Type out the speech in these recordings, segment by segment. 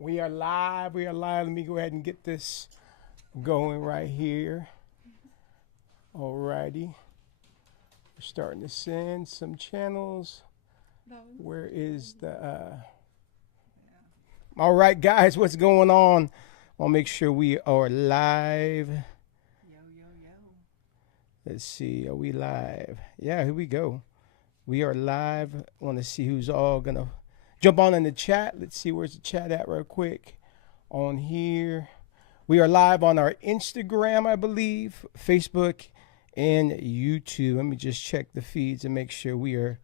We are live. We are live. Let me go ahead and get this going right here. Alrighty. We're starting to send some channels. Where is the all right, guys, what's going on? I'll make sure we are live. Yo. Let's see, are we live? Yeah, here we go. We are live. I want to see who's all gonna jump on in the chat. Let's see, where's the chat at real quick. On here. We are live on our Instagram, I believe, Facebook, and YouTube. Let me just check the feeds and make sure we are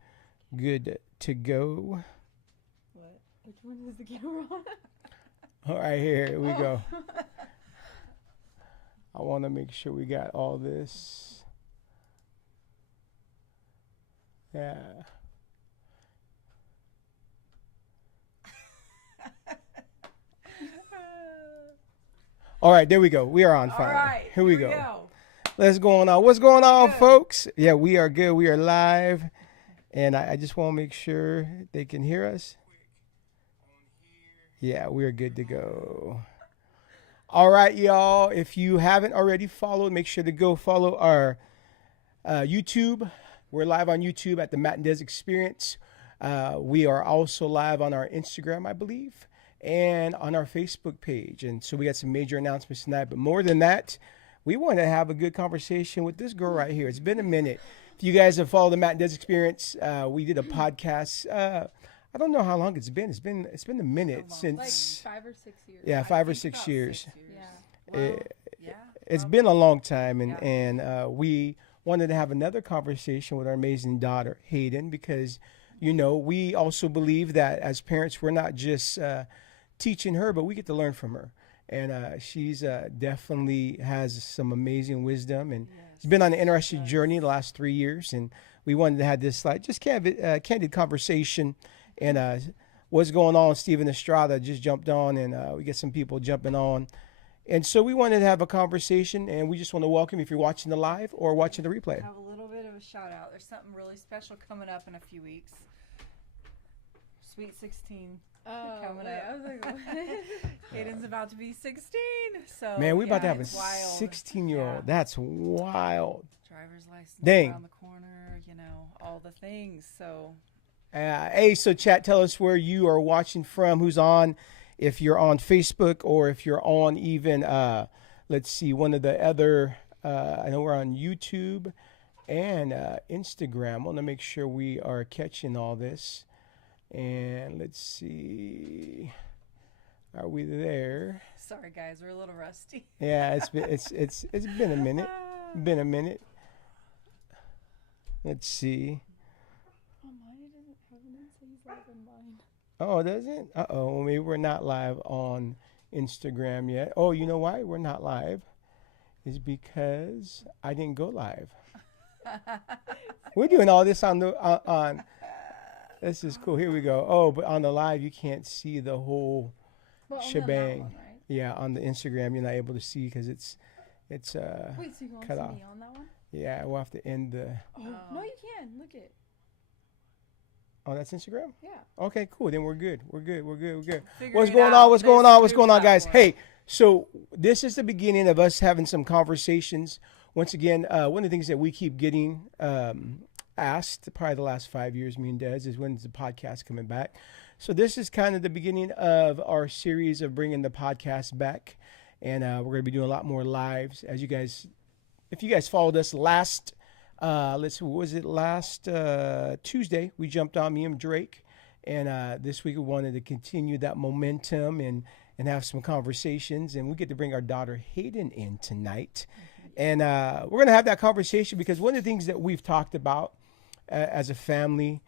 good to go. What? Which one is the camera on? All right, here we go. I want to make sure we got all this. Yeah. All right, there we go. We are on fire. All right, here we go. Let's go on. What's going on, folks? Yeah, we are good. We are live. And I just want to make sure they can hear us. Yeah, we are good to go. All right, y'all. If you haven't already followed, make sure to go follow our YouTube. We're live on YouTube at the Matt and Des Experience. We are also live on our Instagram, I believe, and on our Facebook page. And so we got some major announcements tonight. But more than that, we want to have a good conversation with this girl right here. It's been a minute. If you guys have followed the Matt and Des Experience, we did a podcast. I don't know how long it's been. It's been a minute since like 5 or 6 years. Yeah, 5 or 6 years. Yeah. Well, It's been a long time, and we wanted to have another conversation with our amazing daughter Hayden, because we also believe that as parents we're not just teaching her, but we get to learn from her, and she's definitely has some amazing wisdom, and it's been on an interesting journey the last 3 years, and we wanted to have this just candid conversation. And what's going on? Steven Estrada just jumped on, and we get some people jumping on. And so we wanted to have a conversation, and we just want to welcome, if you're watching the live or watching the replay. Have a little bit of a shout out. There's something really special coming up in a few weeks. Sweet 16 coming up. I was like, Hayden's about to be 16. So man, we about to have a wild. 16-year-old. Yeah. That's wild. Driver's license Dang. around the corner, all the things. So hey, so chat, tell us where you are watching from, who's on, if you're on Facebook or if you're on even, let's see, one of the other, I know we're on YouTube and Instagram. I want to make sure we are catching all this. And let's see, are we there? sorry guys, we're a little rusty. Yeah, it's been a minute. Been a minute. Let's see. Mine doesn't have an Instagram live in mine. Oh, does it? Uh-oh, maybe we're not live on Instagram yet. Oh, you know why we're not live? Is because I didn't go live. We're doing all this on this is cool. Here we go. Oh, but on the live you can't see the whole shebang. On that one, right? Yeah, on the Instagram you're not able to see because it's Wait, so you can cut see off. me on that one? Yeah, we'll have to end the. Oh. No, you can. Look it. Oh, that's Instagram? Yeah. Okay, cool. Then we're good. We're good. Figuring What's it going out on? What's this going on? What's new going on, guys? platform. Hey, so this is the beginning of us having some conversations. Once again, one of the things that we keep getting asked, probably the last 5 years, me and Des, is when's the podcast coming back? So this is kind of the beginning of our series of bringing the podcast back. And we're going to be doing a lot more lives. As you guys, if you guys followed us last, last Tuesday, we jumped on me and Drake. And this week we wanted to continue that momentum and have some conversations. And we get to bring our daughter Hayden in tonight. And we're going to have that conversation because one of the things that we've talked about as a family,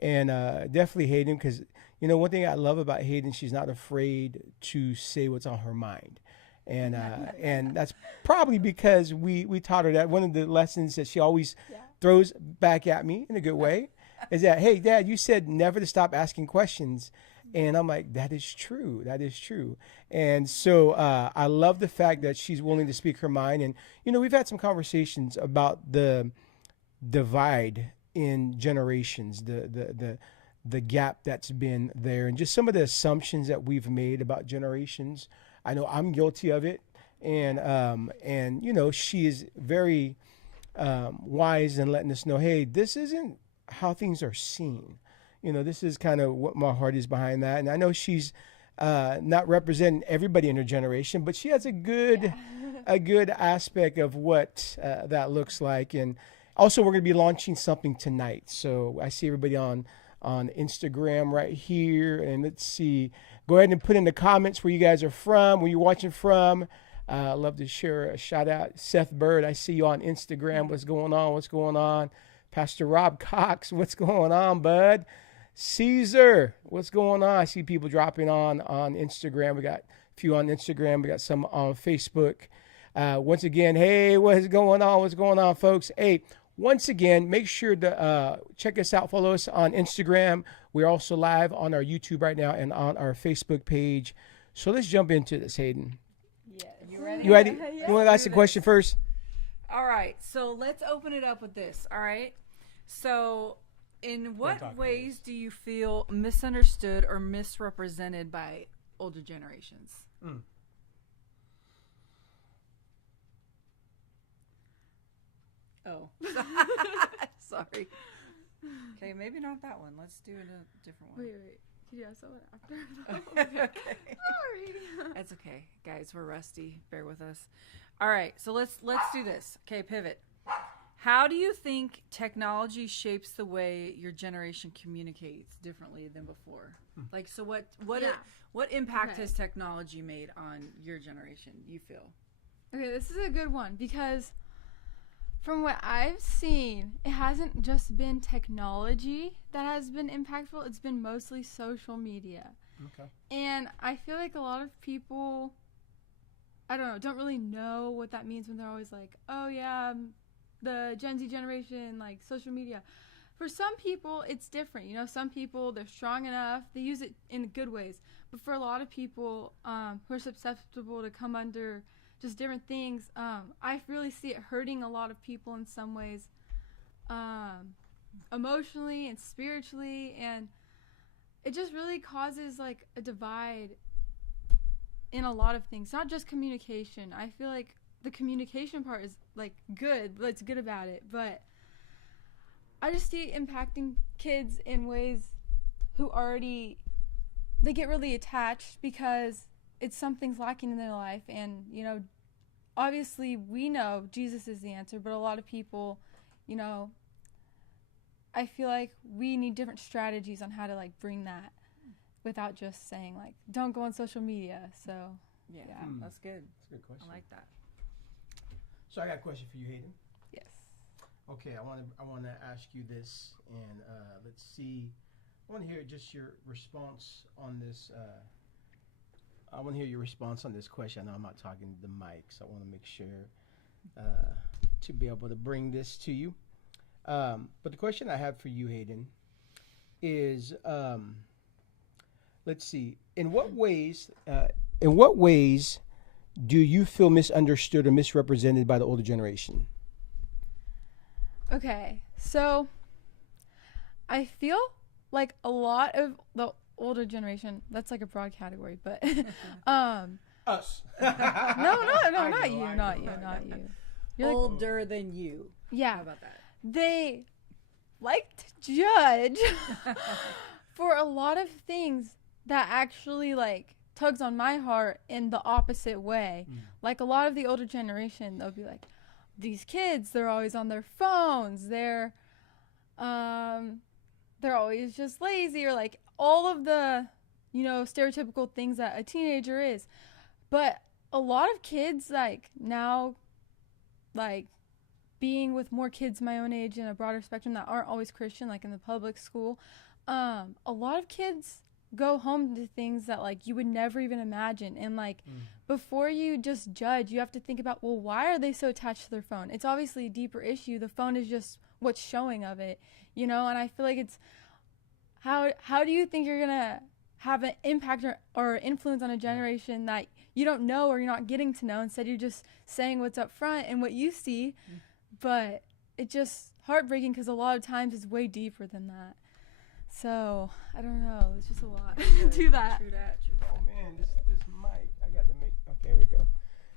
and definitely Hayden, because, one thing I love about Hayden, she's not afraid to say what's on her mind. And that's probably because we taught her that. One of the lessons that she always throws back at me in a good way is that, hey, Dad, you said never to stop asking questions. And I'm like, that is true. That is true. And so I love the fact that she's willing to speak her mind. And, we've had some conversations about the divide in generations, the the gap that's been there and just some of the assumptions that we've made about generations. I know I'm guilty of it. And you know, she is very wise in letting us know, hey, this isn't how things are seen. You know, this is kind of what my heart is behind that. And I know she's not representing everybody in her generation, but she has a good aspect of what that looks like. And also, we're going to be launching something tonight. So I see everybody on Instagram right here. And let's see. Go ahead and put in the comments where you guys are from, where you're watching from. I'd love to share a shout out. Seth Bird, I see you on Instagram. What's going on? What's going on? Pastor Rob Cox, what's going on, bud? Caesar, what's going on? I see people dropping on Instagram. We got a few on Instagram. We got some on Facebook. Once again, hey, what is going on? What's going on, folks? Hey, once again, make sure to check us out. Follow us on Instagram. We're also live on our YouTube right now and on our Facebook page. So let's jump into this, Hayden. Yes. You ready? You ready? Yes. You want to ask the question first? All right. So let's open it up with this. All right. So in what ways do you feel misunderstood or misrepresented by older generations? Oh. Sorry. Okay, maybe not that one. Let's do a different one. Wait. Could you ask that one after? Okay. Sorry. That's okay. Guys, we're rusty. Bear with us. All right, so let's do this. Okay, pivot. How do you think technology shapes the way your generation communicates differently than before? Like, so what impact has technology made on your generation, you feel? Okay, this is a good one because from what I've seen, it hasn't just been technology that has been impactful. It's been mostly social media. Okay. And I feel like a lot of people, I don't know, don't really know what that means when they're always like, oh yeah, the Gen Z generation, like social media. For some people, it's different. You know, some people, they're strong enough. They use it in good ways. But for a lot of people who are susceptible to come under just different things, I really see it hurting a lot of people in some ways, emotionally and spiritually. And it just really causes like a divide in a lot of things, not just communication. I feel like the communication part is like good. Let's good about it. But I just see it impacting kids in ways who already, they get really attached because it's something's lacking in their life. And, you know, obviously we know Jesus is the answer, but a lot of people, you know, I feel like we need different strategies on how to like bring that without just saying like, don't go on social media. So yeah. That's good. That's a good question. I like that. So I got a question for you, Hayden. yes. Okay, I want to ask you this, and let's see. I want to hear just your response on this. I want to hear your response on this question. I know I'm not talking to the mic, so I want to make sure to be able to bring this to you. But the question I have for you, Hayden, is let's see. In what ways do you feel misunderstood or misrepresented by the older generation? Okay, so I feel like a lot of the older generation, that's like a broad category, but Us. no, not you. You're like, Older than you. yeah, How about that? they like to judge for a lot of things that actually like tugs on my heart in the opposite way. Like a lot of the older generation, they'll be like, these kids, they're always on their phones, they're always just lazy, or like all of the, you know, stereotypical things that a teenager is. But a lot of kids like now, like being with more kids my own age in a broader spectrum that aren't always Christian, like in the public school, a lot of kids go home to things that like you would never even imagine. And like before you just judge, you have to think about, well, why are they so attached to their phone? It's obviously a deeper issue. The phone is just what's showing of it, you know. And I feel like it's how do you think you're gonna have an impact or influence on a generation that you don't know or you're not getting to know? Instead you're just saying what's up front and what you see. But it's just heartbreaking because a lot of times it's way deeper than that. So I don't know. It's just a lot Good. to that. True that. Oh man, this mic. I got to make. Okay, here we go.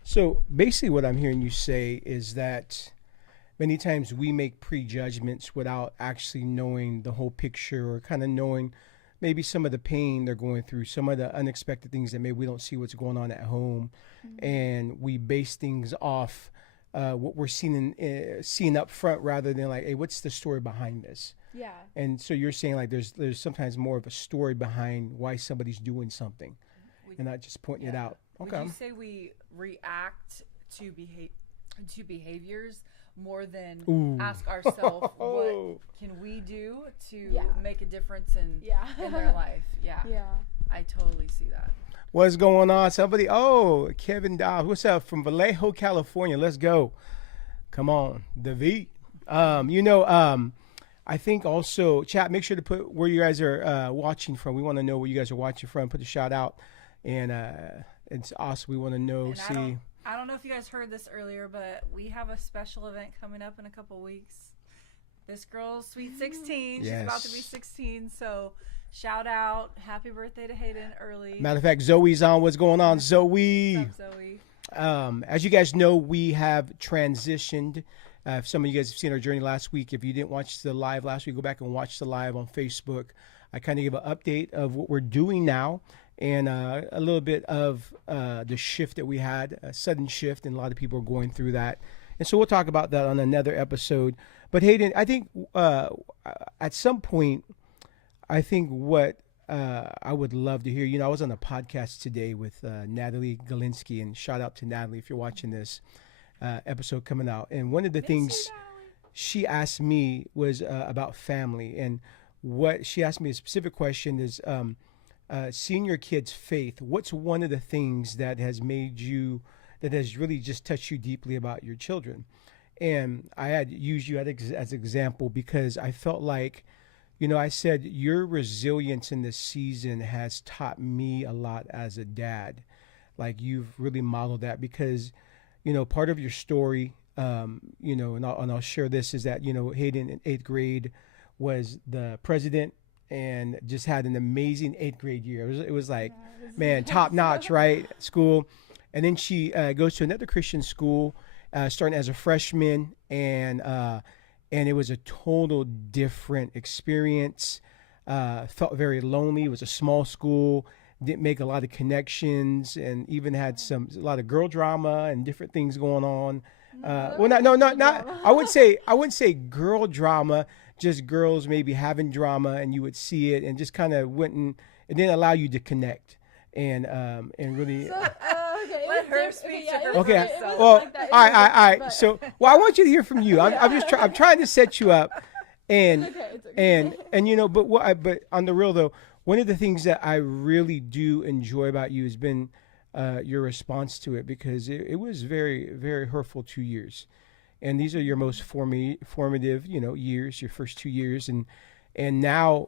So basically, what I'm hearing you say is that many times we make prejudgments without actually knowing the whole picture, or kind of knowing maybe some of the pain they're going through, some of the unexpected things that maybe we don't see what's going on at home, and we base things off what we're seeing up front, rather than like, hey, what's the story behind this? Yeah. And so you're saying like there's sometimes more of a story behind why somebody's doing something, and not just pointing it out. Okay. Would you say we react to behaviors more than ask ourselves what can we do to make a difference in their life? Yeah. Yeah. I totally see that. What's going on? Somebody, Kevin Dobbs. What's up from Vallejo, California? Let's go. Come on, David. I think also, chat, make sure to put where you guys are watching from. We want to know where you guys are watching from. Put a shout out. And it's awesome. We want to know, and I don't know if you guys heard this earlier, but we have a special event coming up in a couple weeks. This girl's sweet 16. She's about to be 16. So shout out. Happy birthday to Hayden early. Matter of fact, Zoe's on. What's going on, Zoe? What's up, Zoe? As you guys know, we have transitioned. If some of you guys have seen our journey last week, if you didn't watch the live last week, go back and watch the live on Facebook. I kind of give an update of what we're doing now, and a little bit of the shift that we had, a sudden shift, and a lot of people are going through that. And so we'll talk about that on another episode. But Hayden, I think at some point, I think what I would love to hear, I was on a podcast today with Natalie Galinsky, and shout out to Natalie if you're watching this episode coming out. And one of the things she asked me was about family. And what she asked me, a specific question is, seeing your kids' faith, what's one of the things that has really just touched you deeply about your children? And I had used you as example because I felt like, I said, your resilience in this season has taught me a lot as a dad. Like, you've really modeled that because, part of your story, and I'll share this, is that, Hayden in 8th grade was the president and just had an amazing 8th grade year. It was like, man, top notch, right? School. And then she goes to another Christian school, starting as a freshman, and it was a total different experience. Felt very lonely. It was a small school, didn't make a lot of connections, and even had a lot of girl drama and different things going on. Not. I wouldn't say girl drama, just girls maybe having drama, and you would see it, and just kind of it didn't allow you to connect and really. Let her speak to her. Okay. Well, all right. So, I want you to hear from you. I'm trying to set you up, and but on the real though, one of the things that I really do enjoy about you has been your response to it, because it was very, very hurtful 2 years, and these are your most formative, years, your first 2 years, and now,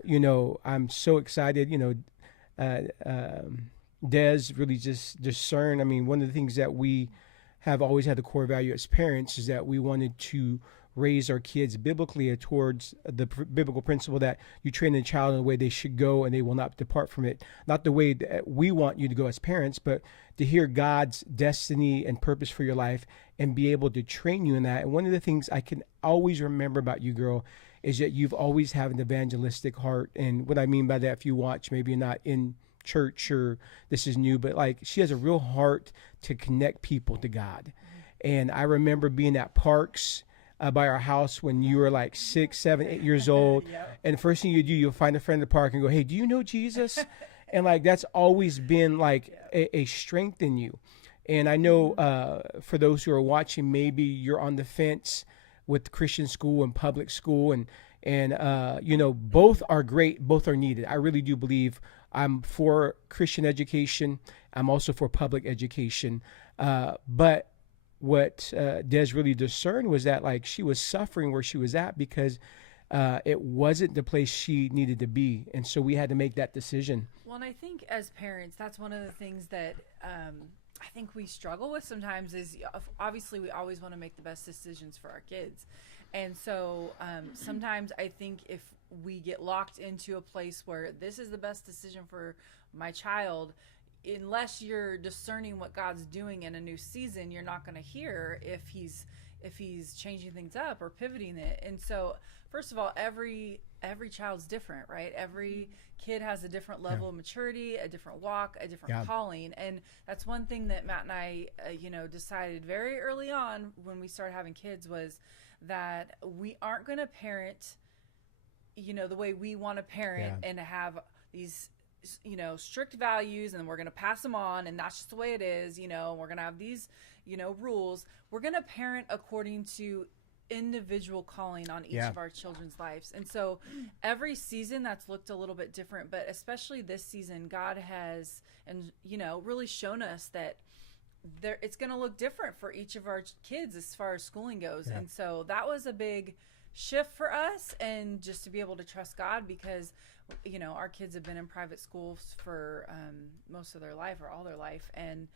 I'm so excited, Des really just discern. I mean, one of the things that we have always had the core value as parents is that we wanted to raise our kids biblically towards the biblical principle that you train a child in the way they should go and they will not depart from it. Not the way that we want you to go as parents, but to hear God's destiny and purpose for your life and be able to train you in that. And one of the things I can always remember about you, girl, is that you've always had an evangelistic heart. And what I mean by that, if you watch, maybe you're not in church or this is new, but like, she has a real heart to connect people to God. And I remember being at parks by our house when you were like 6, 7, 8 years old. Yep. And the first thing you do, you'll find a friend in the park and go, hey, do you know Jesus? And like, that's always been like a strength in you. And I know for those who are watching, maybe you're on the fence with Christian school and public school, and both are great, both are needed. I really do believe I'm for Christian education. I'm also for public education. But what Des really discerned was that like she was suffering where she was at because it wasn't the place she needed to be. And so we had to make that decision. Well, and I think as parents, that's one of the things that I think we struggle with sometimes is obviously we always want to make the best decisions for our kids. And so sometimes I think if we get locked into a place where this is the best decision for my child. Unless you're discerning what God's doing in a new season, you're not going to hear if he's changing things up or pivoting it. And so, first of all, every child's different, right? Every kid has a different level of maturity, a different walk, a different calling. And that's one thing that Matt and I, decided very early on when we started having kids, was that we aren't going to parent, the way we want to parent and have these, strict values, and we're going to pass them on, and that's just the way it is, and we're going to have these, rules. We're going to parent according to individual calling on each of our children's lives. And so every season that's looked a little bit different, but especially this season, God has, and really shown us that it's going to look different for each of our kids as far as schooling goes. And so that was a big shift for us, and just to be able to trust God, because our kids have been in private schools for most of their life, or all their life, and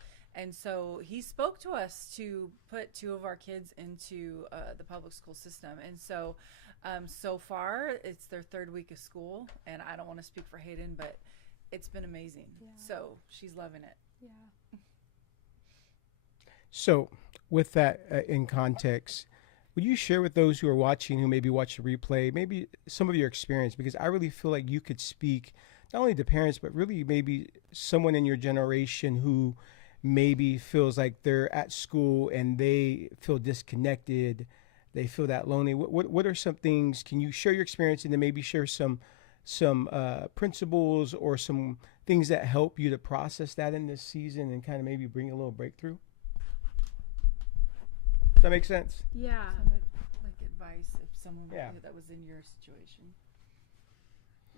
so he spoke to us to put 2 of our kids into the public school system. And so so far it's their 3rd week of school, and I don't want to speak for Hayden, but it's been amazing. So she's loving it. So with that in context, would you share with those who are watching, who maybe watch the replay, maybe some of your experience? Because I really feel like you could speak not only to parents, but really maybe someone in your generation who maybe feels like they're at school and they feel disconnected, they feel that lonely. What are some things? Can you share your experience, and then maybe share some principles or some things that help you to process that in this season, and kind of maybe bring a little breakthrough? Does that make sense? Yeah. Like advice if someone that was in your situation.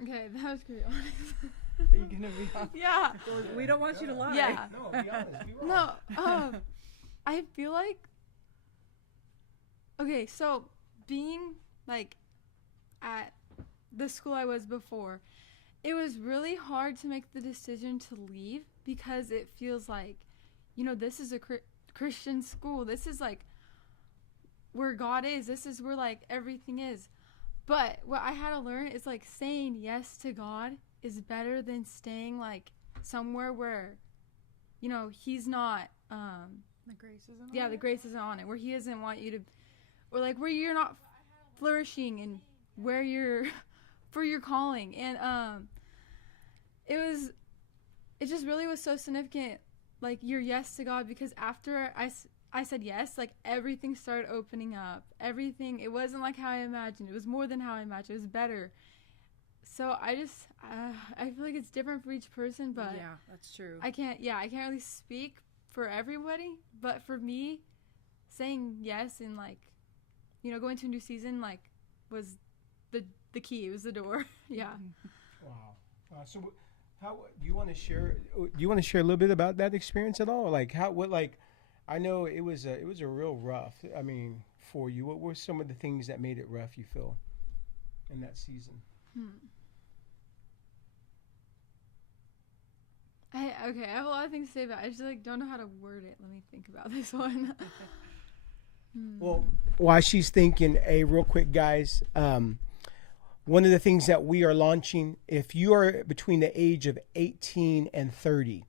Okay, that was pretty honest. Are you gonna be honest? Yeah. We don't want you to lie. Yeah. No, be honest. Be wrong. No, I feel like, okay, so being like at the school I was before, it was really hard to make the decision to leave, because it feels like, this is a Christian school. This is like where God is. This is where like everything is. But what I had to learn is like saying yes to God is better than staying like somewhere where, he's not, The grace isn't on the it. grace isn't on it, where he doesn't want you to, or like where you're not flourishing and where you're for your calling. And it just really was so significant, like your yes to God, because after I said yes, like everything started opening up. Everything, it wasn't like how I imagined. It was more than how I imagined. It was better. So I feel like it's different for each person, but yeah, that's true. I can't really speak for everybody, but for me, saying yes and like, going to a new season, like, was the key. It was the door. Yeah. Wow. So how do you want to share? Do you want to share a little bit about that experience at all? Like I know it was a real rough. I mean, for you, what were some of the things that made it rough, you feel, in that season? I have a lot of things to say about it. I just like don't know how to word it. Let me think about this one. Well, while she's thinking, real quick, guys, one of the things that we are launching, if you are between the age of 18 and 30,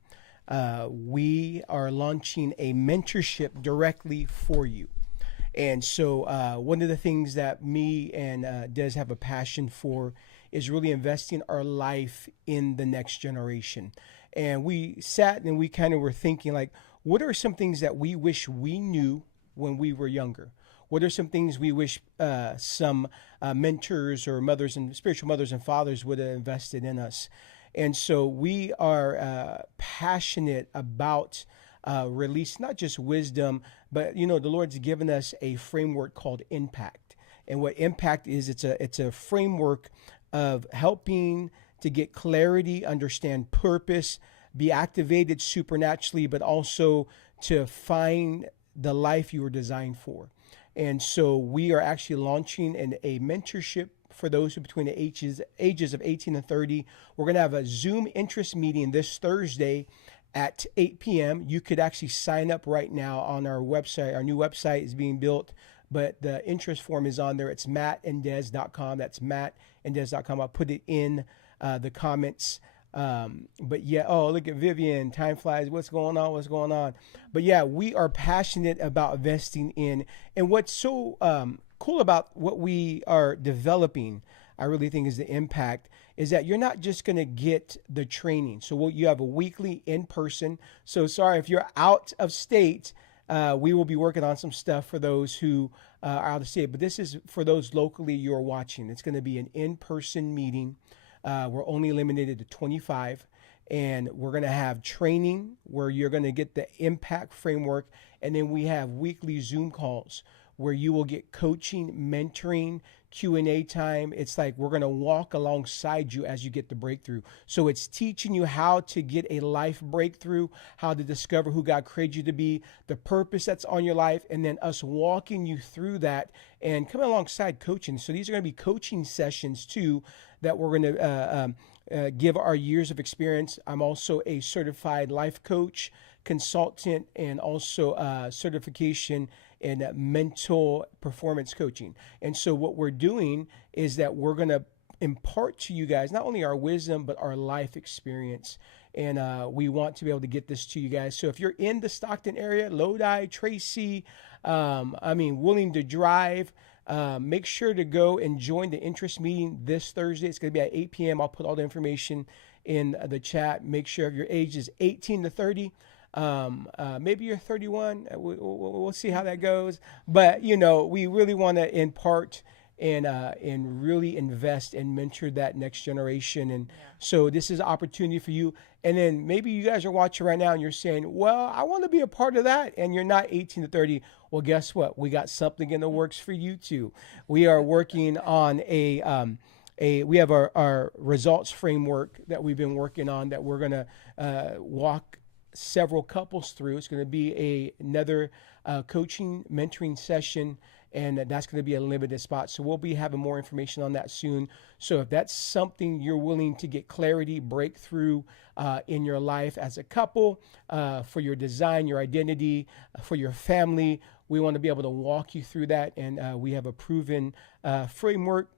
we are launching a mentorship directly for you. And so one of the things that me and Des have a passion for is really investing our life in the next generation. And we sat and we kind of were thinking, like, what are some things that we wish we knew when we were younger? What are some things we wish some mentors or spiritual mothers and fathers would have invested in us? And so we are passionate about release, not just wisdom, but, the Lord's given us a framework called Impact. And what Impact is, it's a framework of helping to get clarity, understand purpose, be activated supernaturally, but also to find the life you were designed for. And so we are actually launching a mentorship for those who are between the ages of 18 and 30. We're going to have a Zoom interest meeting this Thursday at 8 p.m. You could actually sign up right now on our website. Our new website is being built, but the interest form is on there. It's mattanddez.com. That's mattanddes.com. I'll put it in the comments. But yeah, oh, look at Vivian. Time flies. What's going on? What's going on? But yeah, we are passionate about investing in. And what's so cool about what we are developing, I really think is the impact, is that you're not just going to get the training. So you have a weekly in person. So sorry, if you're out of state, we will be working on some stuff for those who are out of state. But this is for those locally you're watching. It's going to be an in-person meeting. We're only limited to 25, and we're going to have training where you're going to get the impact framework. And then we have weekly Zoom calls where you will get coaching, mentoring, Q&A time. It's like we're going to walk alongside you as you get the breakthrough. So it's teaching you how to get a life breakthrough, how to discover who God created you to be, the purpose that's on your life, and then us walking you through that and coming alongside coaching. So these are going to be coaching sessions too that we're going to give our years of experience. I'm also a certified life coach, consultant, and also certification in mental performance coaching. And so what we're doing is that we're going to impart to you guys not only our wisdom, but our life experience. And we want to be able to get this to you guys. So if you're in the Stockton area, Lodi, Tracy, willing to drive, make sure to go and join the interest meeting this Thursday. It's going to be at 8 p.m. I'll put all the information in the chat. Make sure if your age is 18 to 30. Maybe you're 31. We'll see how that goes. But, we really want to impart and really invest and mentor that next generation. And so this is an opportunity for you. And then maybe you guys are watching right now and you're saying, well, I want to be a part of that. And you're not 18 to 30. Well, guess what? We got something in the works for you too. We are working on we have our results framework that we've been working on that we're going to walk several couples through. It's going to be another coaching, mentoring session, and that's going to be a limited spot. So we'll be having more information on that soon. So if that's something you're willing to get clarity, breakthrough in your life as a couple, for your design, your identity, for your family, we want to be able to walk you through that. And we have a proven framework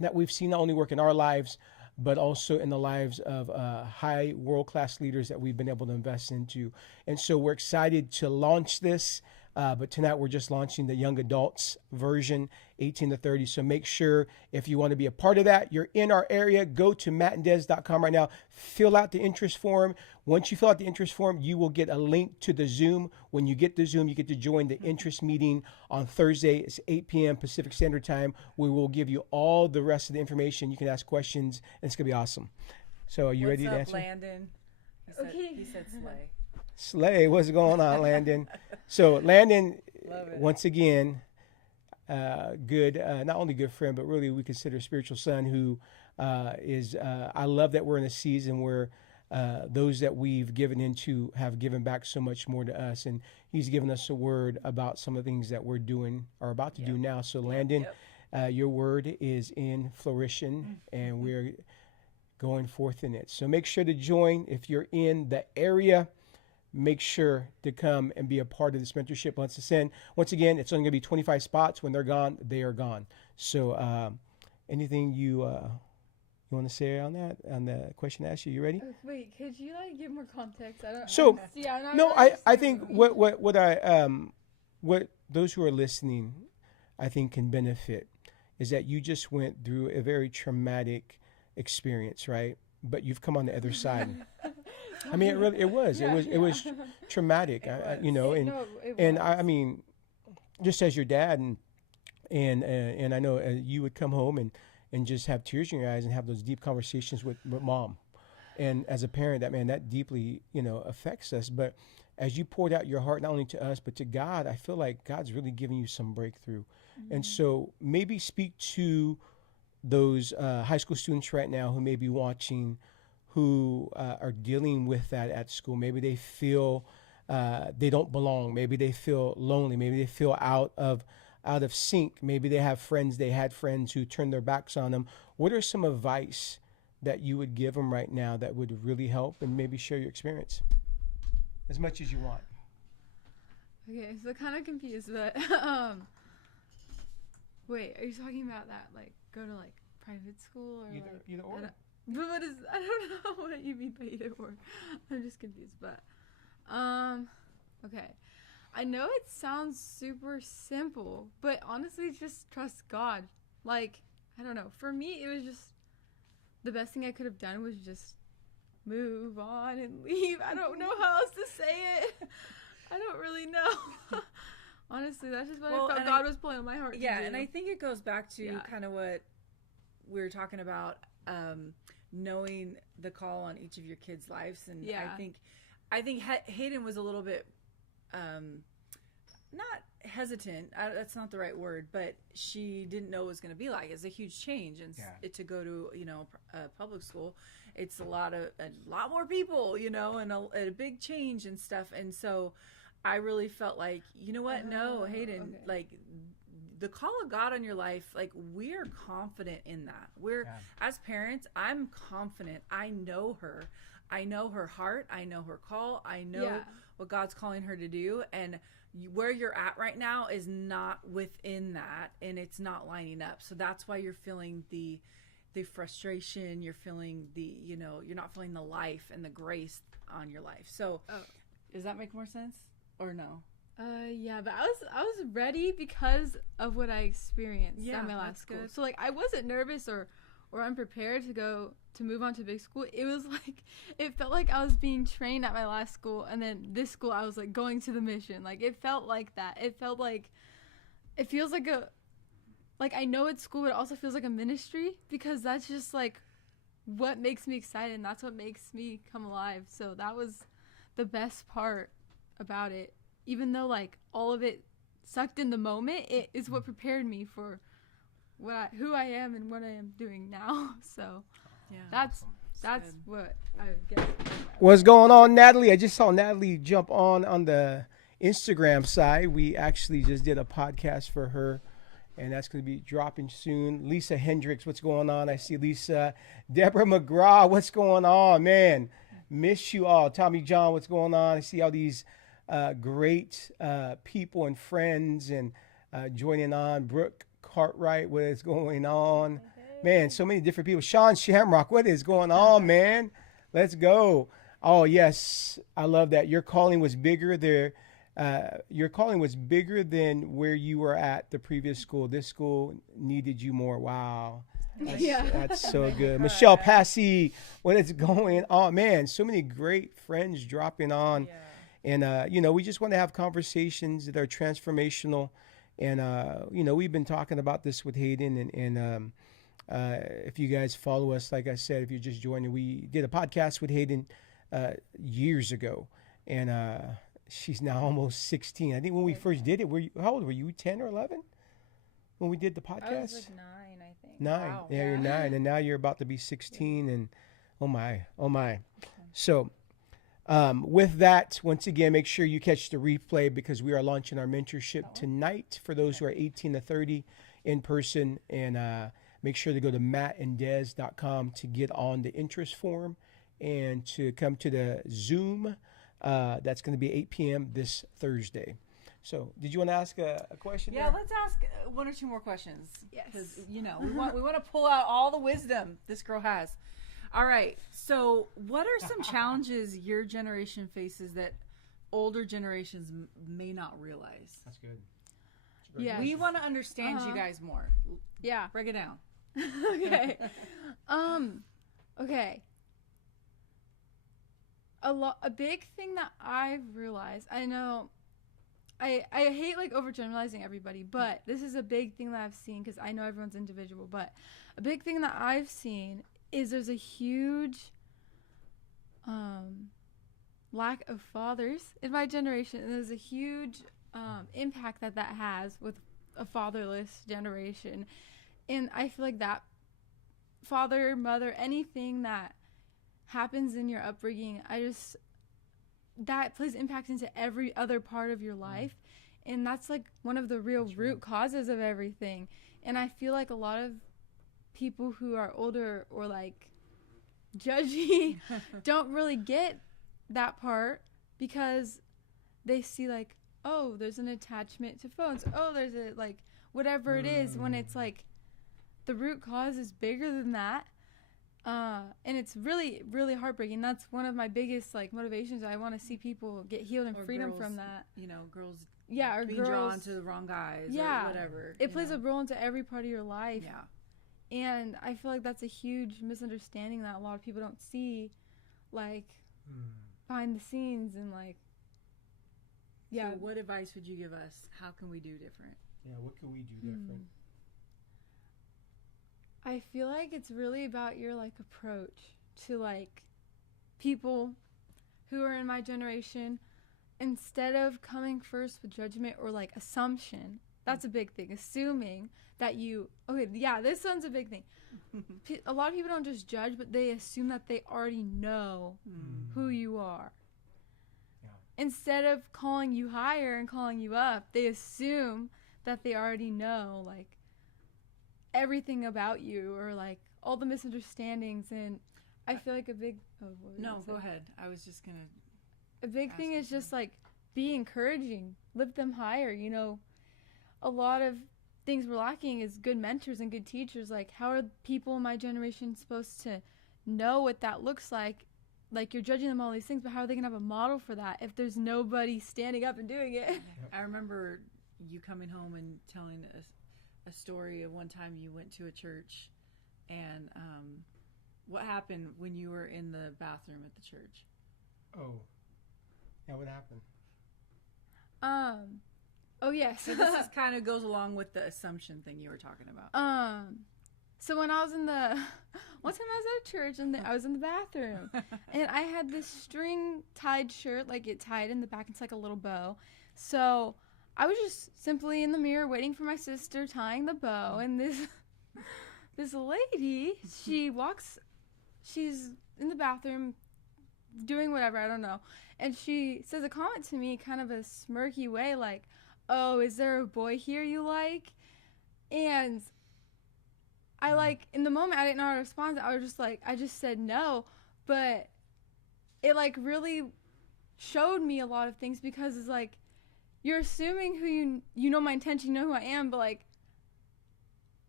that we've seen not only work in our lives, but also in the lives of high world-class leaders that we've been able to invest into. And so we're excited to launch this. But tonight we're just launching the young adults version, 18 to 30. So make sure if you want to be a part of that, you're in our area, go to mattanddes.com right now, fill out the interest form. Once you fill out the interest form, you will get a link to the Zoom. When you get the Zoom, you get to join the interest meeting on Thursday. It's 8 p.m. Pacific Standard Time. We will give you all the rest of the information. You can ask questions, and it's going to be awesome. So are you ready to answer? What's up, Landon? He said slay. Slay, what's going on, Landon? So Landon, once again, good, not only good friend, but really we consider spiritual son who is, I love that we're in a season where those that we've given into have given back so much more to us. And he's given us a word about some of the things that we're doing or about to do now. So Landon, your word is in flourishing and we're going forth in it. So make sure to join if you're in the area. Make sure to come and be a part of this mentorship. Once again, it's only going to be 25 spots. When they're gone, they are gone. So anything you want to say on that, on the question I asked you? You ready? Wait, could you give more context? I think what those who are listening, I think can benefit is that you just went through a very traumatic experience, right? But you've come on the other side. I mean, it was traumatic, I mean, just as your dad and I know you would come home and just have tears in your eyes and have those deep conversations with mom, and as a parent, that deeply affects us. But as you poured out your heart not only to us but to God, I feel like God's really giving you some breakthrough, and so maybe speak to those high school students right now who may be watching, who are dealing with that at school. Maybe they feel they don't belong. Maybe they feel lonely. Maybe they feel out of sync. Maybe they had friends who turned their backs on them. What are some advice that you would give them right now that would really help, and maybe share your experience as much as you want? Okay, so kind of confused, but wait, are you talking about that go to private school or Either or. But what is? I don't know what you mean by either or. I'm just confused. But, okay. I know it sounds super simple, but honestly, just trust God. Like, I don't know. For me, it was just the best thing I could have done was just move on and leave. I don't know how else to say it. I don't really know. Honestly, that's just what I felt God was pulling on my heart. Yeah, to do. and I think it goes back to kind of what we were talking about, knowing the call on each of your kids' lives, and I think Hayden was a little bit not hesitant. That's not the right word, but she didn't know what it was going to be like. It's a huge change, and to go to public school, it's a lot more people, and a big change and stuff. And so, I really felt like, you know what? No, Hayden, like the call of God on your life, like we're confident in that. As parents, I'm confident. I know her. I know her heart. I know her call. I know what God's calling her to do. And where you're at right now is not within that, and it's not lining up. So that's why you're feeling the frustration. You're feeling you're not feeling the life and the grace on your life. So does that make more sense or no? Yeah, but I was ready because of what I experienced at my last school. Good. So like I wasn't nervous or unprepared to move on to big school. It was like it felt like I was being trained at my last school, and then this school I was like going to the mission. Like it felt like that. It felt like it feels like I know it's school, but it also feels like a ministry, because that's just like what makes me excited, and that's what makes me come alive. So that was the best part about it. Even though like all of it sucked in the moment, it is what prepared me for who I am and what I am doing now. So that's what I guess. What's going on, Natalie? I just saw Natalie jump on the Instagram side. We actually just did a podcast for her, and that's going to be dropping soon. Lisa Hendricks, what's going on? I see Lisa. Deborah McGraw, what's going on, man? Miss you all. Tommy John, what's going on? I see all these great people and friends and joining on. Brooke Cartwright, what is going on? Man, so many different people. Sean Shamrock, what is going on, man? Let's go. Oh, yes. I love that. Your calling was bigger there. Your calling was bigger than where you were at the previous school. This school needed you more. Wow. That's so good. Michelle Passy, what is going on? Man, so many great friends dropping on. And, we just want to have conversations that are transformational. And, we've been talking about this with Hayden. And if you guys follow us, like I said, if you're just joining, we did a podcast with Hayden years ago. And she's now almost 16. I think when we first did it, how old were you, 10 or 11? When we did the podcast? I was like 9, I think. 9. Wow. Yeah, you're 9. And now you're about to be 16. And oh my. So with that, once again, make sure you catch the replay, because we are launching our mentorship tonight for those who are 18 to 30 in person. And make sure to go to mattanddez.com to get on the interest form and to come to the Zoom. That's going to be 8 p.m. this Thursday. So, did you want to ask a question? Yeah, there? let's ask one or two more questions. Yes. Because, we want to pull out all the wisdom this girl has. All right. So, what are some challenges your generation faces that older generations may not realize? That's good. Yeah. We want to understand you guys more. Yeah. Break it down. Okay. Okay. A big thing that I've realized, I know I hate like overgeneralizing everybody, but this is a big thing that I've seen, because I know everyone's individual, but a big thing that I've seen is there's a huge lack of fathers in my generation, and there's a huge impact that has with a fatherless generation. And I feel like that father, mother, anything that happens in your upbringing, that plays impact into every other part of your life. And that's like one of the real root causes of everything. And I feel like a lot of people who are older or like judgy don't really get that part, because they see like, oh, there's an attachment to phones. Oh, there's a like whatever it is, when it's like the root cause is bigger than that. And it's really, really heartbreaking. That's one of my biggest like motivations. I want to see people get healed and Or freedom girls, from that. Girls Or being girls drawn to the wrong guys or whatever. It plays a role into every part of your life. Yeah. And I feel like that's a huge misunderstanding that a lot of people don't see, like, behind the scenes and, like, So what advice would you give us? How can we do different? Yeah, what can we do different? I feel like it's really about your, like, approach to, like, people who are in my generation. Instead of coming first with judgment or, like, assumption, that's a big thing. Assuming that this one's a big thing. A lot of people don't just judge, but they assume that they already know who you are. Yeah. Instead of calling you higher and calling you up, they assume that they already know, like, everything about you or, like, all the misunderstandings. And I feel like a big... go ahead. I was just going to... A big thing is just, like, be encouraging. Lift them higher, A lot of things we're lacking is good mentors and good teachers. Like, how are people in my generation supposed to know what that looks like? Like, you're judging them all these things, but how are they going to have a model for that if there's nobody standing up and doing it? I remember you coming home and telling a story of one time you went to a church and what happened when you were in the bathroom at the church? Oh. Yeah, what happened? Oh, yes. So this is kind of goes along with the assumption thing you were talking about. So when I was one time I was at church and I was in the bathroom and I had this string tied shirt, like it tied in the back. It's like a little bow. So I was just simply in the mirror waiting for my sister tying the bow. And this lady, she's in the bathroom doing whatever, I don't know. And she says a comment to me, kind of a smirky way, like, "Oh, is there a boy here you like?" And I, like, in the moment, I didn't know how to respond. I was just like, I just said no. But it, like, really showed me a lot of things because it's like, you're assuming who you know my intention, you know who I am, but, like,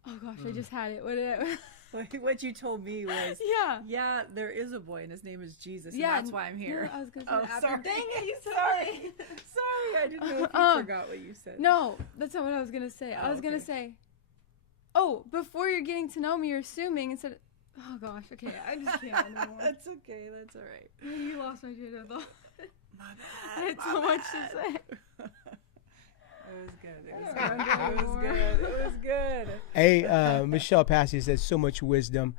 oh gosh, I just had it. What did I... What you told me was, yeah, there is a boy and his name is Jesus, and that's why I'm here. No, I was gonna say sorry. Dang it, sorry, I didn't know if you forgot what you said. No, that's not what I was gonna say. I was gonna say, before you're getting to know me, you're assuming instead of, oh gosh, okay, I just can't anymore. That's okay, that's all right. You lost my train of thought. My bad. I had so much to say. It was good. Hey, Michelle Passy says so much wisdom.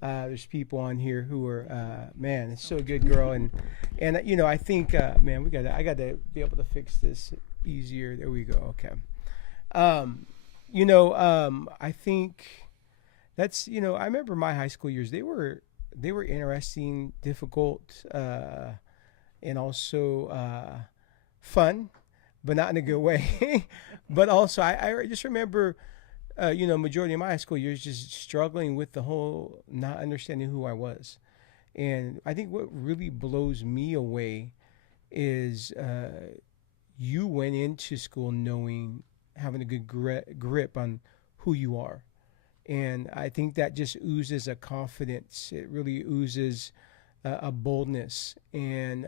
There's people on here who are, man, it's so a good girl. And I think, man, I got to be able to fix this easier. There we go. Okay. I think that's, I remember my high school years, they were interesting, difficult, and also fun, but not in a good way. But also, I just remember, majority of my high school years just struggling with the whole not understanding who I was. And I think what really blows me away is you went into school having a good grip on who you are. And I think that just oozes a confidence. It really oozes a boldness. And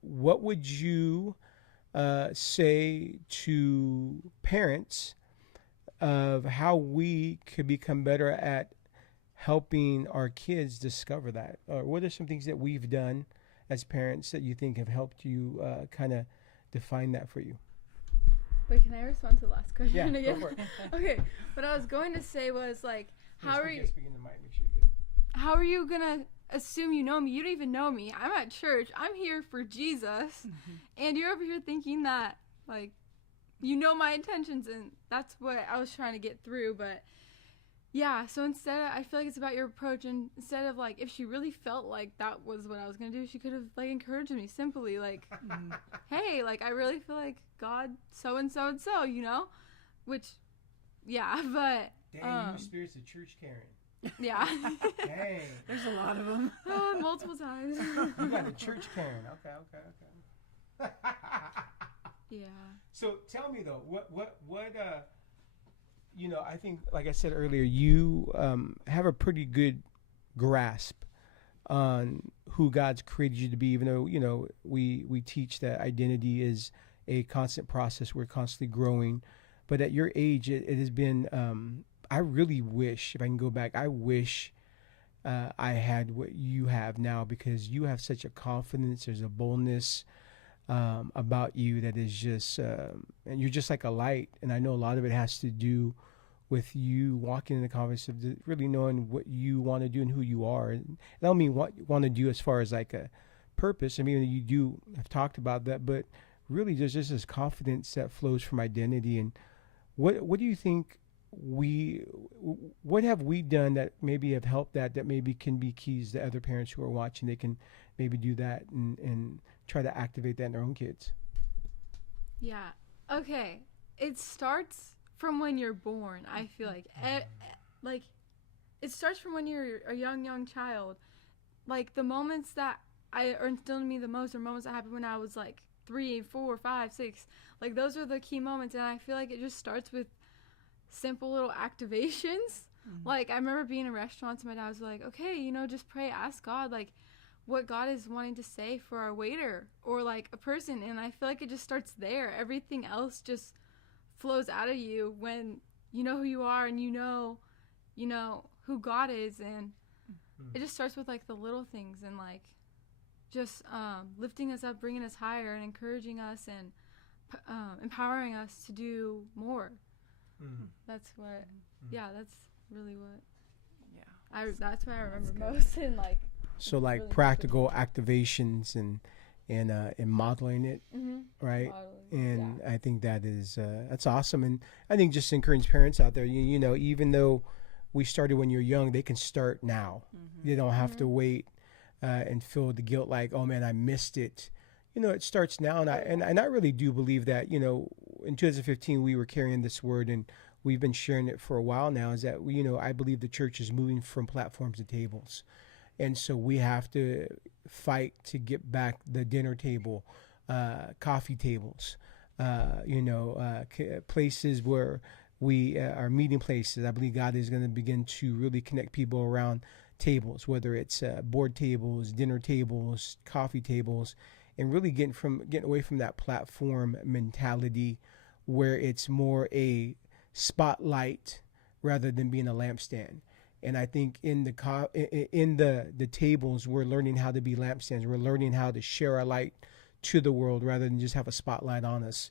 what would you say to parents of how we could become better at helping our kids discover that? Or what are some things that we've done as parents that you think have helped you kind of define that for you? Wait, can I respond to the last question again? Yeah, go for it. Okay, what I was going to say was, like, how are you going to assume you know me? You don't even know me. I'm at church. I'm here for Jesus. And you're over here thinking that, like, you know my intentions, and that's what I was trying to get through. But yeah, so instead, I feel like it's about your approach. And instead of, like, if she really felt like that was what I was going to do, she could have, like, encouraged me simply, like, hey, like, I really feel like God so-and-so and so, which, yeah, but. Dang, you experienced a church Karen. Yeah. Dang. There's a lot of them. Multiple times. You got a church Karen. Okay. Yeah. So tell me though, what I think, like I said earlier, you have a pretty good grasp on who God's created you to be. Even though we teach that identity is a constant process. We're constantly growing, but at your age, it has been. I really wish, if I can go back, I wish I had what you have now, because you have such a confidence. There's a boldness about you that is just, and you're just like a light. And I know a lot of it has to do with you walking in the confidence of really knowing what you want to do and who you are. And I don't mean what you want to do as far as like a purpose. I mean, you do have talked about that, but really there's just this confidence that flows from identity. And what do you think what have we done that maybe have helped that maybe can be keys to other parents who are watching? They can maybe do that and try to activate that in their own kids. Yeah. Okay. It starts from when you're born. I feel like it starts from when you're a young child. Like the moments that are instilled in me the most are moments that happened when I was like 3, 4, 5, 6. Like those are the key moments, and I feel like it just starts with simple little activations. Like I remember being in restaurants and my dad was like, okay, just pray, ask God like what God is wanting to say for our waiter or like a person. And I feel like it just starts there. Everything else just flows out of you when you know who you are and you know who God is. And it just starts with like the little things and like just lifting us up, bringing us higher, and encouraging us and empowering us to do more. That's what, that's really what, that's what I remember most. And like, so like really practical activations and modeling it, right? Modeling, and I think that is that's awesome. And I think just encourage parents out there, even though we started when you're young, they can start now. They don't have to wait and feel the guilt like, oh man, I missed it. It starts now. And I really do believe that, in 2015, we were carrying this word, and we've been sharing it for a while now, is that, I believe the church is moving from platforms to tables. And so we have to fight to get back the dinner table, coffee tables, places where we are meeting places. I believe God is going to begin to really connect people around tables, whether it's board tables, dinner tables, coffee tables, and really getting away from that platform mentality where it's more a spotlight rather than being a lampstand. And I think in the tables, we're learning how to be lampstands. We're learning how to share our light to the world rather than just have a spotlight on us.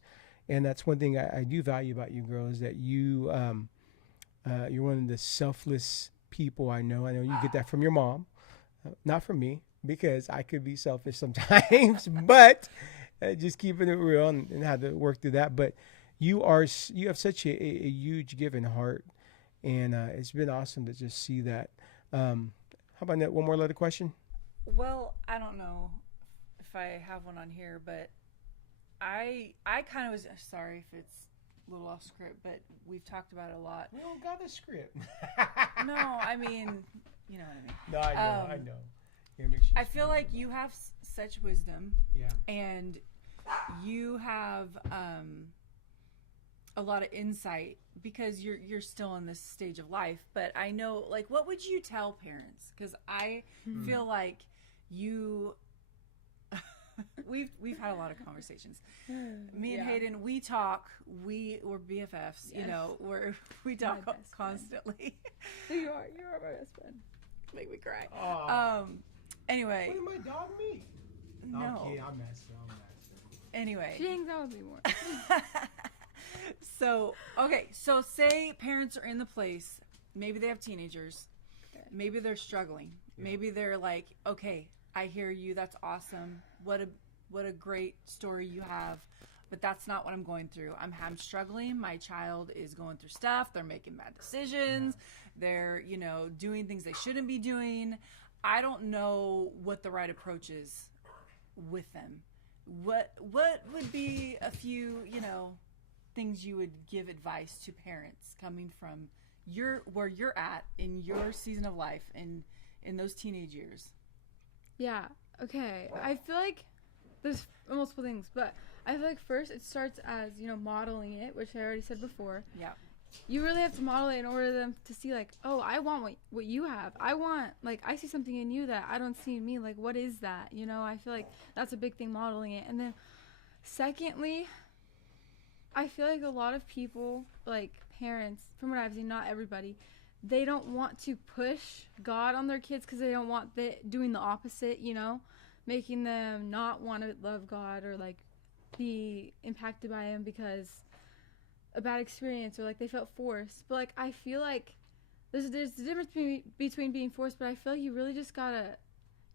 And that's one thing I do value about you, girl, is that you're one of the selfless people I know. I know you get that from your mom, not from me, because I could be selfish sometimes, but just keeping it real and how to work through that. But you have such a huge giving heart, and it's been awesome to just see that. How about that? One more letter question. Well, I don't know if I have one on here, but I kind of was sorry if it's a little off script, but we've talked about it a lot. We don't got a script. No, I mean, you know what I mean. No, I know. I feel like you have such wisdom, and you have a lot of insight because you're still in this stage of life. But I know, like, what would you tell parents? Because I feel like you. We've had a lot of conversations. Me and Hayden, we talk. We're BFFs. Yes. We talk constantly. You are my best friend. Make me cry. Aww. Anyway. What did my dog mean? No. Okay, I'm messing. Anyway. She hangs out with me more. So say parents are in the place. Maybe they have teenagers. Okay. Maybe they're struggling. Yeah. Maybe they're like, okay, I hear you. That's awesome. What a great story you have. But that's not what I'm going through. I'm struggling. My child is going through stuff. They're making bad decisions. Yeah. They're, doing things they shouldn't be doing. I don't know what the right approach is with them. What would be a few, things you would give advice to parents coming from where you're at in your season of life and in those teenage years? Yeah. Okay. I feel like there's multiple things, but I feel like first it starts as, modeling it, which I already said before. Yeah. you really have to model it in order for them to see, like, oh, I want what you have. I want, like, I see something in you that I don't see in me. Like, what is that? You know, I feel like that's a big thing, modeling it. And then secondly, I feel like a lot of people, like parents, from what I've seen, not everybody, they don't want to push God on their kids because they don't want doing the opposite, you know, making them not want to love God or, like, be impacted by him because a bad experience or, like, they felt forced. But, like, I feel like there's a difference between being forced, but I feel like you really just gotta,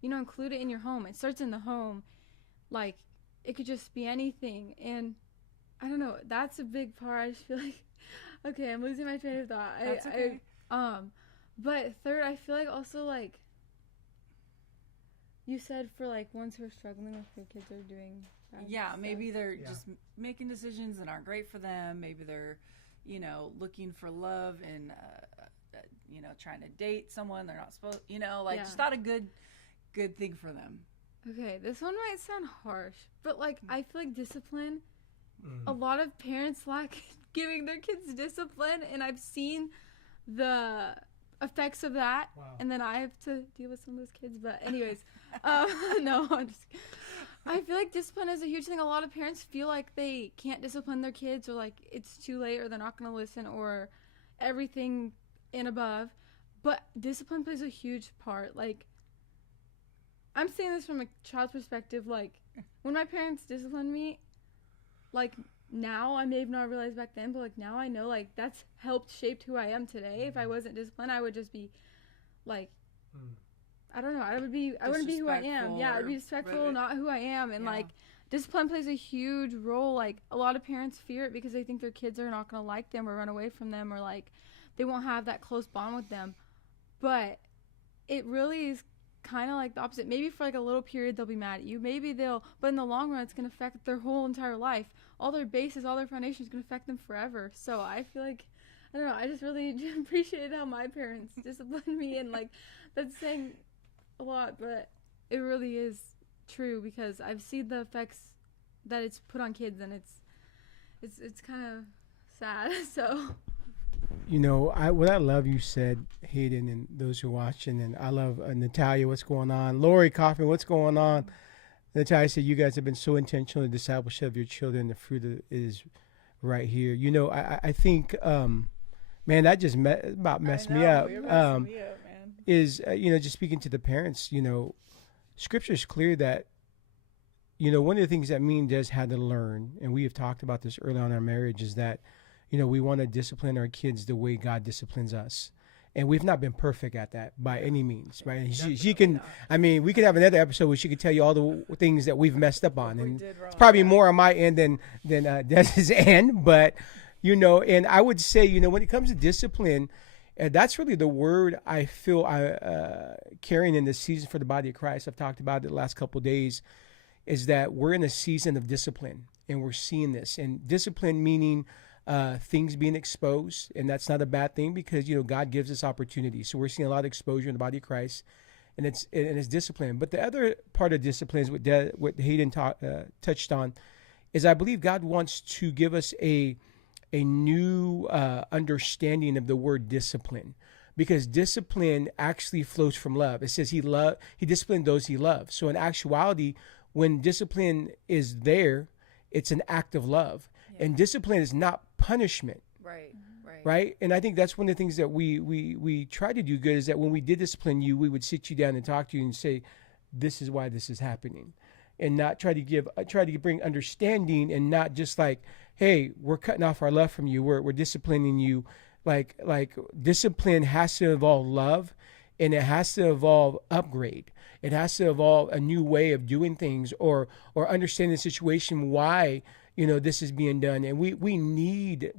you know, include it in your home. It starts in the home. Like, it could just be anything. And I don't know, that's a big part. I just feel like, okay, I'm losing my train of thought. That's okay. But third, I feel like also, like, you said for, like, ones who are struggling with their kids are doing bad stuff. Maybe they're just making decisions that aren't great for them. Maybe they're, you know, looking for love and, you know, trying to date someone they're not supposed, you know, like, just not a good thing for them. Okay, this one might sound harsh, but, like, I feel like discipline, a lot of parents lack giving their kids discipline, and I've seen the effects of that. Wow. And then I have to deal with some of those kids, but anyways, no, I feel like discipline is a huge thing. A lot of parents feel like they can't discipline their kids, or like it's too late, or they're not going to listen, or everything and above. But discipline plays a huge part. Like, I'm saying this from a child's perspective. Like, when my parents disciplined me, like, now I may have not realized back then, but, like, now I know, like, that's helped shape who I am today. If I wasn't disciplined, I would just be, like, I don't know, I wouldn't be who I am. Yeah, I'd be disrespectful, not who I am. And, like, discipline plays a huge role. Like, a lot of parents fear it because they think their kids are not going to like them or run away from them, or, like, they won't have that close bond with them. But it really is kind of like the opposite. Maybe for, like, a little period they'll be mad at you. Maybe but in the long run, it's going to affect their whole entire life. All their bases, all their foundation is going to affect them forever. So I feel like, I don't know, I just really appreciated how my parents disciplined me. And, like, that's saying a lot, but it really is true because I've seen the effects that it's put on kids, and it's kind of sad. So, You know, what I love you said, Hayden, and those who are watching, and I love Natalia, what's going on? Lori Kaufman, what's going on? Natalia said, you guys have been so intentional in the discipleship of your children. The fruit is right here. You know, I think, man, that just messed me up. You're messing me up, man. You know, just speaking to the parents, you know, Scripture is clear that, you know, one of the things that me and Des had to learn, and we have talked about this early on in our marriage, is that, you know, we want to discipline our kids the way God disciplines us. And we've not been perfect at that by any means, right? She can, I mean, we could have another episode where she could tell you all the things that we've messed up on. And it's probably more on my end than Des's end. But, you know, and I would say, you know, when it comes to discipline, that's really the word I feel carrying in this season for the body of Christ. I've talked about it the last couple of days, is that we're in a season of discipline, and we're seeing this. And discipline meaning things being exposed, and that's not a bad thing because, you know, God gives us opportunities. So we're seeing a lot of exposure in the body of Christ, and it's discipline. But the other part of discipline is what Hayden touched on, is I believe God wants to give us a new understanding of the word discipline, because discipline actually flows from love. It says he disciplined those he loves. So in actuality, when discipline is there, it's an act of love. And discipline is not punishment. Right. And I think that's one of the things that we try to do good, is that when we did discipline you, we would sit you down and talk to you and say, this is why this is happening. And not try to bring understanding, and not just like, hey, we're cutting off our love from you. We're disciplining you. Like discipline has to involve love, and it has to involve upgrade. It has to involve a new way of doing things, or understanding the situation, why, you know, this is being done. And we need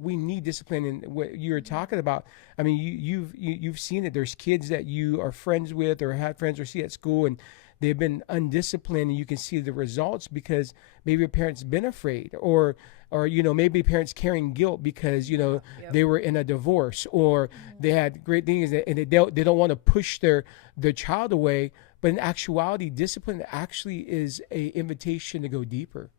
discipline. And what you're talking about, I mean, you've seen it. There's kids that you are friends with or have friends or see at school, and they've been undisciplined, and you can see the results because maybe a parent's been afraid, or you know, maybe parents carrying guilt because, you know, they were in a divorce, or they had great things, and they don't want to push their child away. But in actuality, discipline actually is a invitation to go deeper.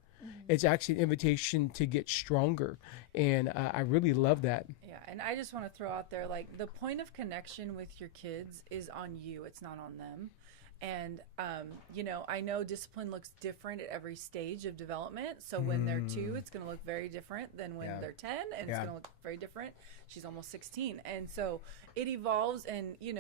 It's actually an invitation to get stronger. And I really love that. Yeah, and I just want to throw out there, like, the point of connection with your kids is on you. It's not on them. And, I know discipline looks different at every stage of development. So when they're 2, it's going to look very different than when they're 10, and it's going to look very different. She's almost 16. And so it evolves, and, you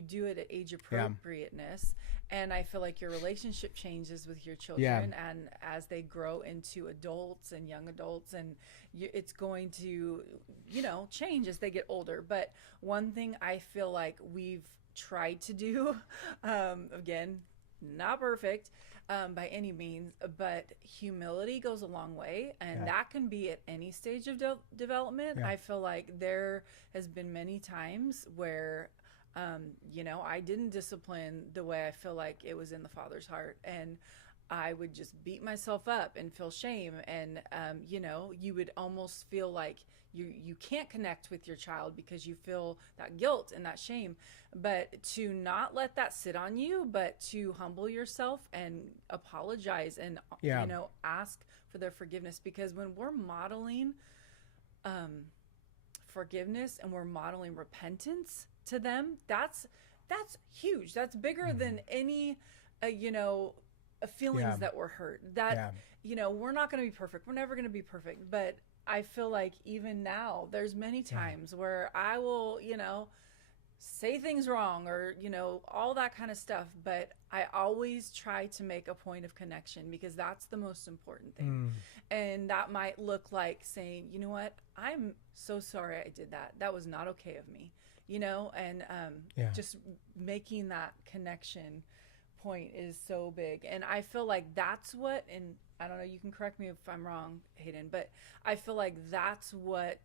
do it at age appropriateness. And I feel like your relationship changes with your children, and as they grow into adults and young adults, and it's going to, change as they get older. But one thing I feel like we've tried to do, again, not perfect by any means, but humility goes a long way, and that can be at any stage of development. I feel like there has been many times where I didn't discipline the way I feel like it was in the Father's heart, and I would just beat myself up and feel shame, and you would almost feel like you can't connect with your child because you feel that guilt and that shame. But to not let that sit on you, but to humble yourself and apologize and ask for their forgiveness, because when we're modeling forgiveness and we're modeling repentance to them, that's huge. That's bigger than any feelings that were hurt. That we're not going to be perfect. We're never going to be perfect. But I feel like even now, there's many times where I will, say things wrong or, all that kind of stuff. But I always try to make a point of connection, because that's the most important thing. And that might look like saying, you know what, I'm so sorry I did that. That was not okay of me, and just making that connection point is so big. And I feel like that's what, and I don't know, you can correct me if I'm wrong, Hayden, but I feel like that's what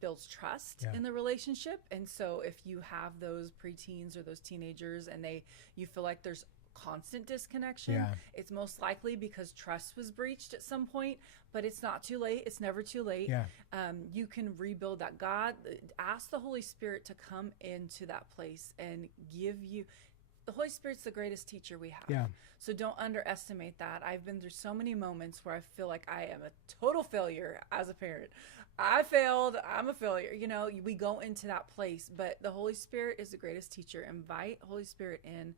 builds trust in the relationship. And so if you have those preteens or those teenagers and you feel like there's constant disconnection, it's most likely because trust was breached at some point. But it's not too late. It's never too late. You can rebuild that. God, ask the Holy Spirit to come into that place and give you. The Holy Spirit's the greatest teacher we have. So don't underestimate that. I've been through so many moments where I feel like I am a total failure as a parent. I failed. I'm a failure. We go into that place, but the Holy Spirit is the greatest teacher. Invite Holy Spirit in.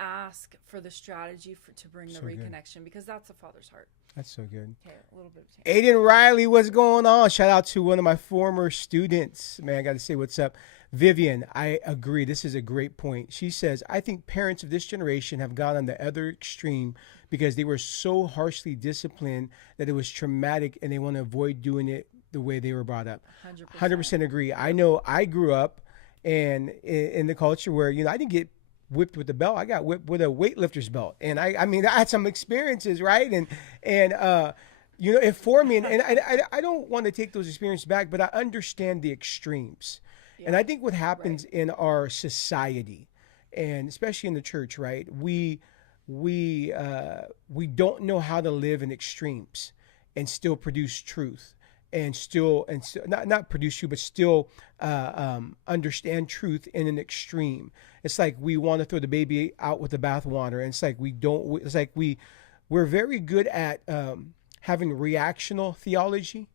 Ask for the strategy to bring the reconnection, because that's the Father's heart. That's so good. Okay, a little bit of time. Aiden Riley, what's going on? Shout out to one of my former students. Man, I got to say what's up. Vivian, I agree. This is a great point. She says, I think parents of this generation have gone on the other extreme because they were so harshly disciplined that it was traumatic, and they want to avoid doing it the way they were brought up. 100% agree. I know I grew up in the culture where, I didn't get whipped with the belt. I got whipped with a weightlifter's belt. And I had some experiences, right? And it formed me. And I don't want to take those experiences back, but I understand the extremes. And I think what happens in our society, and especially in the church, right? We don't know how to live in extremes and still produce truth, and not produce truth, but still understand truth in an extreme. It's like we want to throw the baby out with the bathwater, and it's like we don't. It's like we're very good at having reactional theology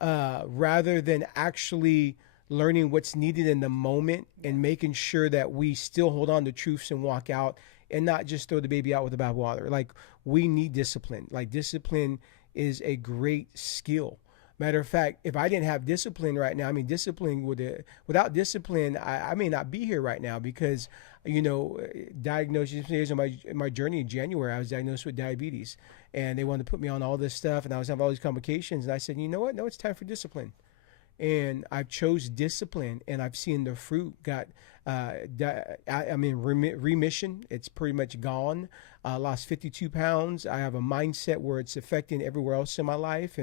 rather than actually learning what's needed in the moment and making sure that we still hold on to truths and walk out and not just throw the baby out with the bathwater. Like, we need discipline. Like, discipline is a great skill. Matter of fact, if I didn't have discipline right now, without discipline, I may not be here right now, because, diagnosis in my journey in January, I was diagnosed with diabetes, and they wanted to put me on all this stuff, and I was having all these complications. And I said, you know what? No, it's time for discipline. And I've chose discipline, and I've seen the fruit remission. It's pretty much gone. Lost 52 pounds. I have a mindset where it's affecting everywhere else in my life.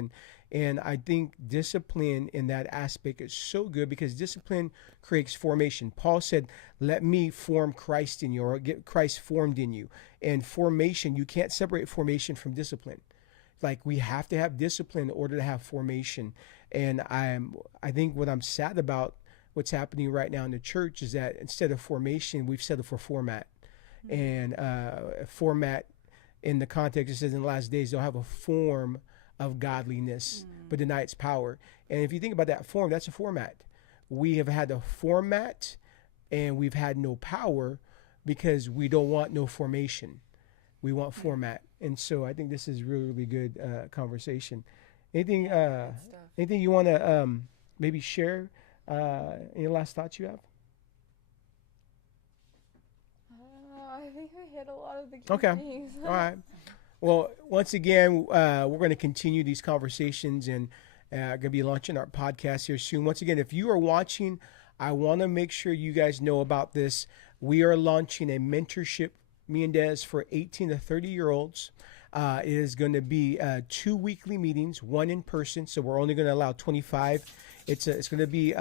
And I think discipline in that aspect is so good, because discipline creates formation. Paul said, let me form Christ in you, or get Christ formed in you. And formation, you can't separate formation from discipline. Like, we have to have discipline in order to have formation. And I think what I'm sad about what's happening right now in the church is that instead of formation, we've settled for format. And format in the context, it says in the last days they'll have a form of godliness, but deny its power. And if you think about that form, that's a format. We have had a format, and we've had no power because we don't want no formation. We want format. And so I think this is really, really good conversation. Anything you want to maybe share? Any last thoughts you have? I think we hit a lot of the key Okay. things. All right. Well, once again, we're going to continue these conversations, and going to be launching our podcast here soon. Once again, if you are watching, I want to make sure you guys know about this. We are launching a mentorship, me and Des, for 18 to 30-year-olds. It is going to be 2 weekly meetings, one in person. So we're only going to allow 25. It's going to be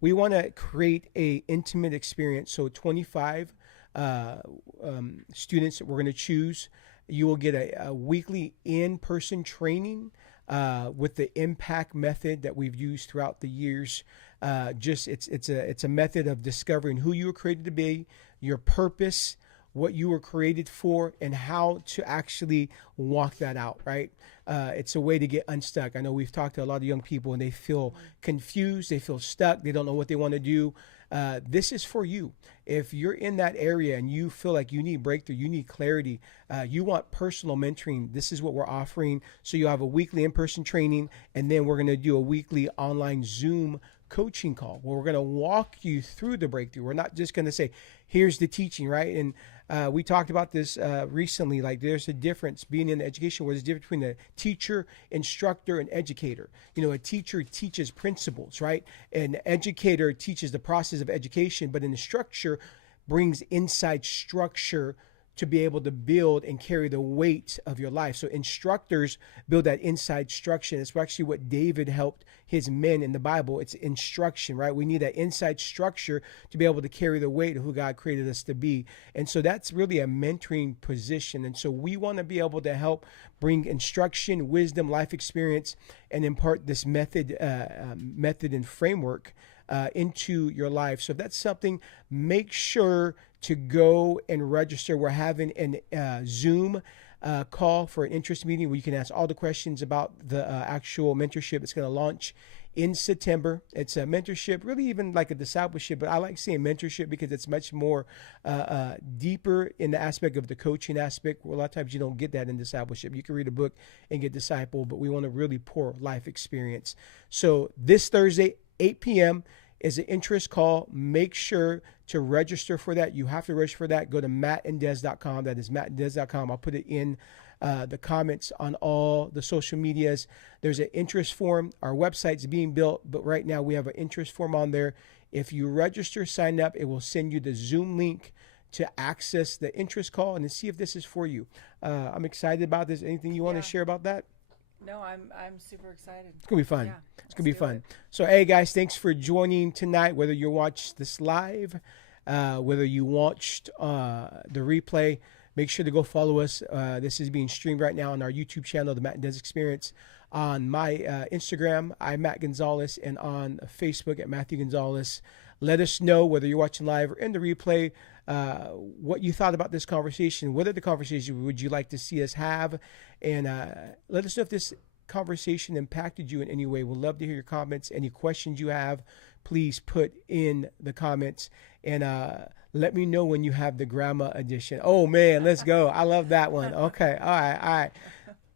we want to create a intimate experience. So 25 students that we're going to choose. You will get a weekly in-person training with the impact method that we've used throughout the years. It's a method of discovering who you were created to be, your purpose, what you were created for, and how to actually walk that out, right? It's a way to get unstuck. I know we've talked to a lot of young people, and they feel confused, they feel stuck, they don't know what they want to do. This is for you. If you're in that area and you feel like you need breakthrough, you need clarity, you want personal mentoring, this is what we're offering. So you'll have a weekly in-person training, and then we're going to do a weekly online Zoom coaching call where we're going to walk you through the breakthrough. We're not just going to say, here's the teaching, right? And we talked about this recently. Like, there's a difference being in education where there's a difference between a teacher, instructor, and educator. You know, a teacher teaches principles, right? An educator teaches the process of education, but an instructor brings inside structure to be able to build and carry the weight of your life. So instructors build that inside structure. It's actually what David helped his men in the Bible. It's instruction, right? We need that inside structure to be able to carry the weight of who God created us to be. And so that's really a mentoring position. And so we want to be able to help bring instruction, wisdom, life experience, and impart this method and framework into your life. So if that's something, make sure to go and register. We're having an Zoom call for an interest meeting where you can ask all the questions about the actual mentorship. It's going to launch in September. It's a mentorship, really even like a discipleship, but I like saying mentorship because it's much more deeper in the aspect of the coaching aspect. Well, a lot of times you don't get that in discipleship. You can read a book and get discipled, but we want to really pour life experience. So this Thursday, 8 p.m., is an interest call. Make sure to register for that. You have to register for that. Go to mattanddes.com. That is mattanddes.com. I'll put it in the comments on all the social medias. There's an interest form. Our website's being built, but right now we have an interest form on there. If you register, sign up, it will send you the Zoom link to access the interest call and to see if this is for you. I'm excited about this. Anything you want to share about that? No, I'm super excited. It's going to be fun. Yeah, it's going to be fun. So, hey, guys, thanks for joining tonight, whether you watched this live, whether you watched the replay. Make sure to go follow us. This is being streamed right now on our YouTube channel, The Matt and Des Experience. On my Instagram, I'm Matt Gonzalez, and on Facebook at Matthew Gonzalez. Let us know whether you're watching live or in the replay, what you thought about this conversation. What other conversation would you like to see us have? And let us know if this conversation impacted you in any way. We'd love to hear your comments. Any questions you have, please put in the comments. And let me know when you have the grandma edition. Oh, man, let's go. I love that one. Okay. All right.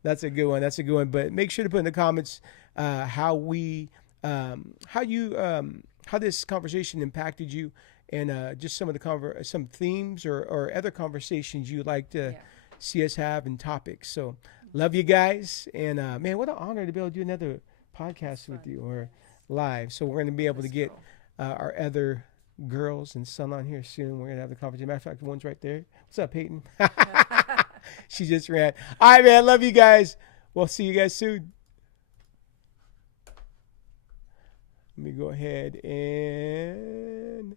That's a good one. But make sure to put in the comments how this conversation impacted you, and just some of the some themes or other conversations you'd like to see us have and topics. So love you guys, and man, what an honor to be able to do another podcast with you or live. So we're going to be able to get our other girls and son on here soon. We're going to have the conversation. Matter of fact, the one's right there. What's up, Hayden? She just ran. All right, man. Love you guys. We'll see you guys soon. Let me go ahead and